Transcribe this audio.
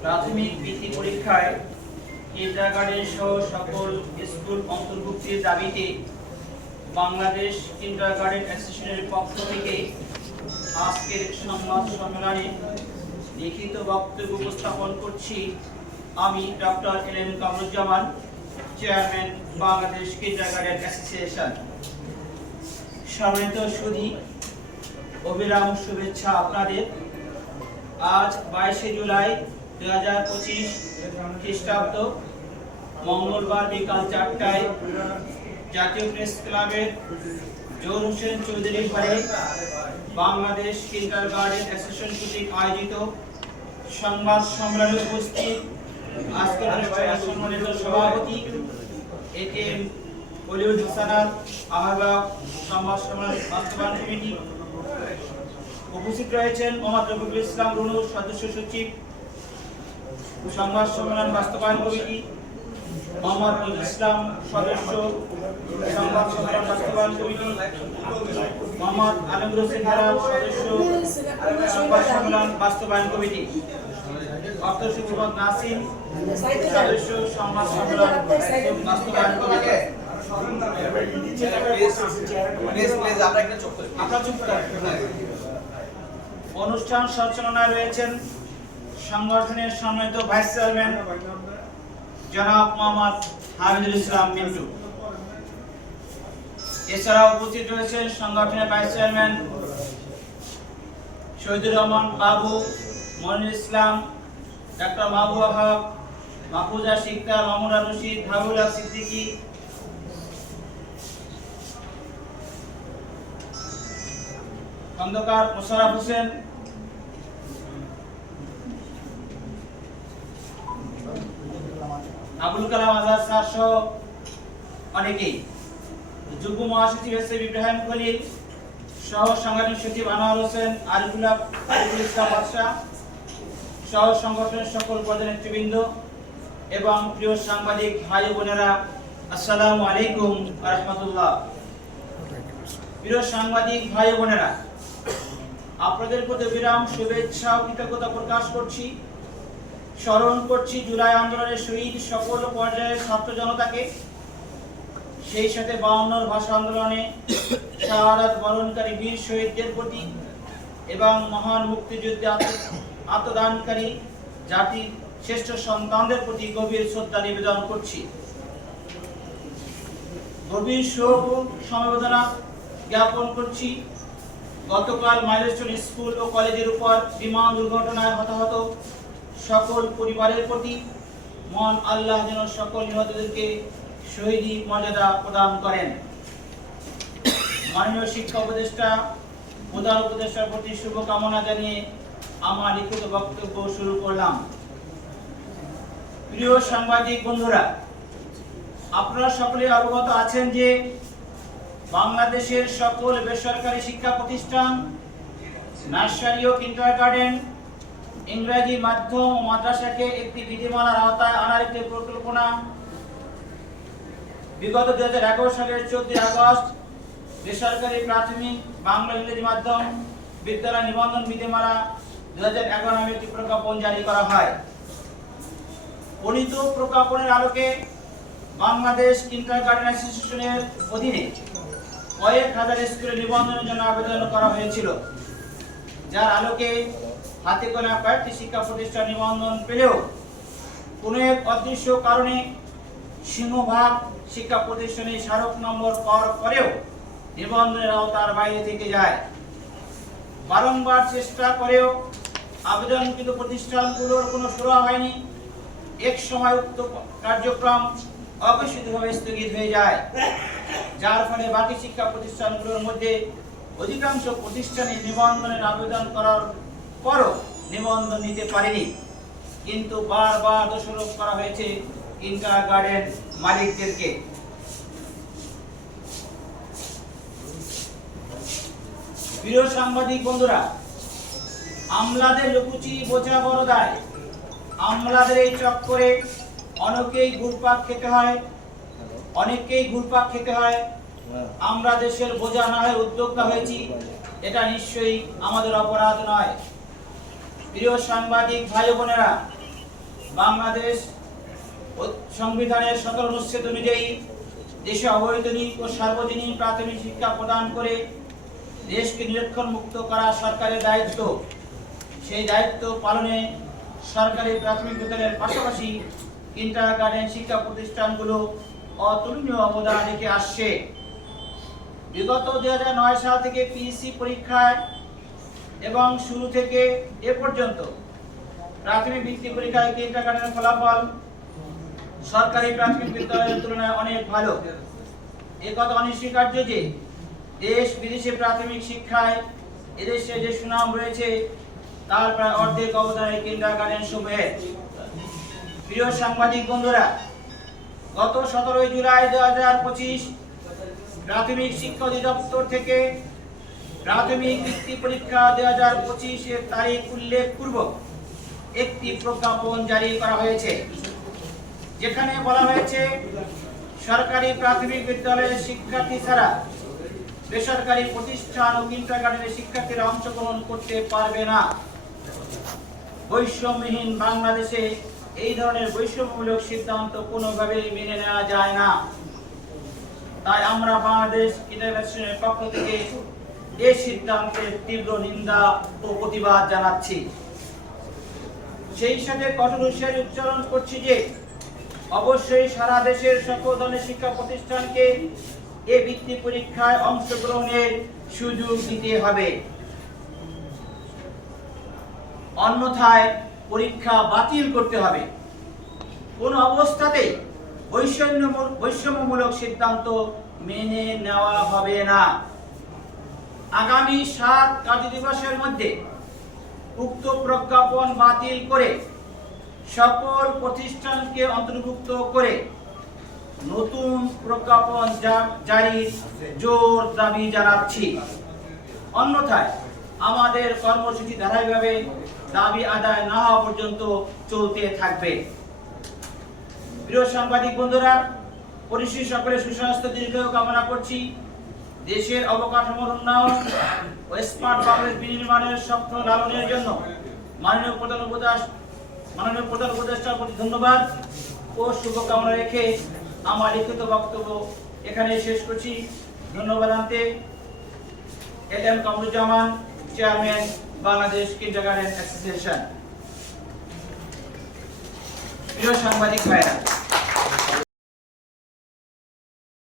প্রাথমিক বৃত্তি পরীক্ষায় কিন্ডারগার্টেন সহ সকল স্কুল অন্তর্ভুক্তির দাবিতে বাংলাদেশ কিন্ডারগার্টেন অ্যাসোসিয়েশনের পক্ষ থেকে আজকের সংবাদ সম্মেলনে লিখিত বক্তব্য উপস্থাপন করছি আমি doctor L M Kamruzzaman, chairman Bangladesh kindergarten association. সম্মানিত সুধী, অবিরাম শুভেচ্ছা আপনাদের। আজ বাইশে জুলাই দুই হাজার পঁচিশ খ্রিস্টাব্দ, মঙ্গলবার বিকাল চারটায় জাতীয় প্রেস ক্লাবের জোর হোসেন চৌধুরী ঘরে বাংলাদেশ কিন্ডার গার্ডেন অ্যাসোসিয়েশন কর্তৃক আয়োজিত সংবাদ সম্মেলনে উপস্থিত সংবাদ উপস্থিত রয়েছেন মোহাম্মদ ইসলাম রুনু, সদস্য সচিব সংবাদ সম্মেলন বাস্তবায়ন কমিটি, মোহাম্মদ ইসলাম, সদস্য সংবাদ সম্মেলন বাস্তবায়ন কমিটি, মোহাম্মদ আলমুর হোসেন সদস্য সংবাদ সম্মেলন বাস্তবায়ন কমিটি। অর্থ মোহাম্মদ নাসিম সদস্য সংবাদ সম্মেলন বাস্তবায়ন কমিটি আপনারা চুপ থাকুন। অনুষ্ঠান সঞ্চালনায় রয়েছেন সংগঠনের সম্মানিত ভাইস চেয়ারম্যান জনাব মোহাম্মদ হামিদুল ইসলাম মিন্টু। এছাড়াও উপস্থিত রয়েছেন সংগঠনের ভাইস চেয়ারম্যান শহীদুর রহমান বাবু মনির ইসলাম ডাক্তার মাহবুব হক মাহফুজা শিকদার মামুরা রশিদ হাবুল্লাহ সিদ্দিকী। খন্দকার মোশাররফ হোসেন। আবুল কালাম আজাদ স্যার সহ অনেকেই। যুগ্ম মহাসচিব এস এম ইব্রাহিম খলিল সহ সাংগঠনিক সচিব আনোয়ার হোসেন আরিফুল্লাহ আরিফুল ইসলাম বাদশাহ। সহ সংগঠনের সকল পদের নেতৃবৃন্দ এবং প্রিয় সাংবাদিক ভাই বোনেরা, আসসালামু আলাইকুম রাহমাতুল্লাহ। প্রিয় সাংবাদিক ভাই বোনেরা, আপনাদের প্রতি বিরাম, শুভেচ্ছা ও কৃতজ্ঞতা প্রকাশ করছি। স্মরণ করছি জুলাই আন্দোলনের শহীদ সকল পর্যায়ের ছাত্র জনতাকে। সেই সাথে বাউন্নর ভাষা আন্দোলনে শাহাদাত বরণকারী বীর শহীদদের প্রতি এবং মহান মুক্তিযুদ্ধে আত্মদানকারী জাতির শ্রেষ্ঠ সন্তানদের প্রতি গভীর শ্রদ্ধা নিবেদন করছি। গভীর শোক ও সমবেদনা জ্ঞাপন করছি। গতকাল মাইলস্টোন স্কুল ও কলেজের উপর বিমান দুর্ঘটনায় হতাহত সকল পরিবারের প্রতি মন আল্লাহ যেন সকল নিহতদেরকে শহীদি মর্যাদা প্রদান করেন। মাননীয় শিক্ষা উপদেষ্টা, প্রধান উপদেষ্টার প্রতি শুভকামনা জানিয়ে আমার লিখিত বক্তব্য শুরু করলাম। প্রিয় সাংবাদিক বন্ধুরা, আপনারা সকলে অবগত আছেন যে বাংলাদেশের সকল বেসরকারি শিক্ষা প্রতিষ্ঠান, নার্সারি ও কিন্ডারগার্টেন, ইংরেজি মাধ্যম ও মাদ্রাসাকে একটি বিধিমালার আওতায় আনার একটি পরিকল্পনা। বিগত দুই হাজার এগারো সালের চোদ্দই আগস্ট বেসরকারি প্রাথমিক বাংলা ইংরেজি মাধ্যম বিদ্যালয় নিবন্ধন বিধিমালা দুই হাজার এগারো নামে একটি প্রজ্ঞাপন জারি করা হয়। প্রজ্ঞাপনের আলোকে বাংলাদেশ অ্যাসোসিয়েশনের অধীনে কয়েক হাজার স্কুলে নিবন্ধনের জন্য আবেদন করা হয়েছিল, যার আলোকে হাতে কয়েকটি শিক্ষা প্রতিষ্ঠান নিবন্ধন পেলেও কোনো এক অদৃশ্য কারণে সিংহভাগ শিক্ষা প্রতিষ্ঠানে স্মারক নম্বর পাওয়ার পরেও নিবন্ধনের আওতার বাইরে থেকে যায়। বারংবার চেষ্টা করেও আবেদনকৃত প্রতিষ্ঠানগুলোর কোনো সুরা হয়নি। এক সময় উক্ত কার্যক্রম অঘোষিতভাবে স্থগিত হয়ে যায়। যার ফলে বাকি শিক্ষা প্রতিষ্ঠানগুলোর মধ্যে অধিকাংশ প্রতিষ্ঠানে নিবন্ধনের আবেদন করার পরও নিবন্ধন নিতে পারেনি। কিন্তু বারবার দোষারোপ করা হয়েছে ইন্টার গার্ডেন মালিকদেরকে। প্রিয় সাংবাদিক বন্ধুরা আমলাদের লুকুচি বোঝা বড় দায়। আমলাদের এই চক্করে অনেকেই ঘুরপাক খেতে হয়, অনেককেই ঘুরপাক খেতে হয়। আমরা দেশের বোঝা না হয়ে উদ্যোক্তা হয়েছি, এটা নিশ্চয়ই আমাদের অপরাধ নয়। প্রিয় সাংবাদিক ভাই বোনেরা বাংলাদেশ সংবিধানের সতেরো অনুচ্ছেদ অনুযায়ী দেশে অবৈতনিক ও সার্বজনীন প্রাথমিক শিক্ষা প্রদান করে দেশকে নিরক্ষণ মুক্ত করা সরকারের দায়িত্ব। সেই দায়িত্ব পালনে সরকারি প্রাথমিক বিদ্যালয়ের পাশাপাশি ইন্টার গার্ডেন শিক্ষা প্রতিষ্ঠানগুলো অতুলনীয় অবদান রেখে আসছে। বিগত দুই সাল থেকে পিএসসি পরীক্ষায় এবং শুরু থেকে এ পর্যন্ত প্রাথমিক বৃত্তি পরীক্ষায় কিন্টার গার্ডেনের ফলাফল সরকারি প্রাথমিক বিদ্যালয়ের তুলনায় অনেক ভালো। এ কথা অনস্বীকার্য যে দেশ বিদেশে প্রাথমিক শিক্ষায় এদেশে যে সুনাম রয়েছে তার প্রায় অর্ধেক অবদান প্রিয় সাংবাদিক বন্ধুরা, গত সতেরোই জুলাই দু হাজার পঁচিশ প্রাথমিক শিক্ষা অধিদপ্তর থেকে প্রাথমিক বৃত্তি পরীক্ষা দুই হাজার পঁচিশের তারিখ একটি প্রজ্ঞাপন জারি করা হয়েছে, যেখানে বলা হয়েছে, সরকারি প্রাথমিক বিদ্যালয়ের শিক্ষার্থী ছাড়া বেসরকারি প্রতিষ্ঠান ও কিন্টারগার্টেনের শিক্ষার্থীরা অংশগ্রহণ করতে পারবে না। বৈষম্যহীন বাংলাদেশে এই ধরনের বৈষম্যমূলক সিদ্ধান্ত কোনোভাবেই মেনে নেওয়া যায় না। তাই আমরা বাংলাদেশ কিন্টারগার্টের পক্ষ থেকে এই সিদ্ধান্তের তীব্র নিন্দা ও প্রতিবাদ জানাচ্ছি। সেই সাথে কঠোর হুঁশিয়ারি উচ্চারণ করছি যে, অবশ্যই সারা দেশের সকল ধরনের শিক্ষা প্রতিষ্ঠানকে এ বৃত্তি পরীক্ষায় অংশগ্রহণের সুযোগ দিতে হবে। অন্যথায় পরীক্ষা বাতিল করতে হবে। কোন অবস্থাতে বৈষম্য বৈষম্যমূলক সিদ্ধান্ত মেনে নেওয়া হবে না। আগামী সাত কার্য দিবসের মধ্যে উক্ত প্রজ্ঞাপন বাতিল করে সকল প্রতিষ্ঠানকে অন্তর্ভুক্ত করে নতুন প্রজ্ঞাপন জারির জোর দাবি জানাচ্ছি। অন্যথায় আমাদের কর্মসূচি ধারাবাহিকভাবে দাবি আদায় না হওয়া পর্যন্ত চলতে থাকবে। প্রিয় সাংবাদিক বন্ধুরা সকলের সুস্বাস্থ্য, দীর্ঘ কামনা করছি। দেশের অবকাঠামোর উন্নয়ন ও স্মার্ট বাংলাদেশ বিনির্মাণের স্বপ্ন লালনের জন্য মাননীয় প্রধান উপদেশ মাননীয় প্রধান উপদেষ্টার প্রতি ধন্যবাদ ও শুভকামনা রেখে আমার লিখিত বক্তব্য এখানে শেষ করছি। ধন্যবাদ আনতে। L M Kamruzzaman, chairman Bangladesh kindergarten association প্রিয় সাংবাদিক ভাইরা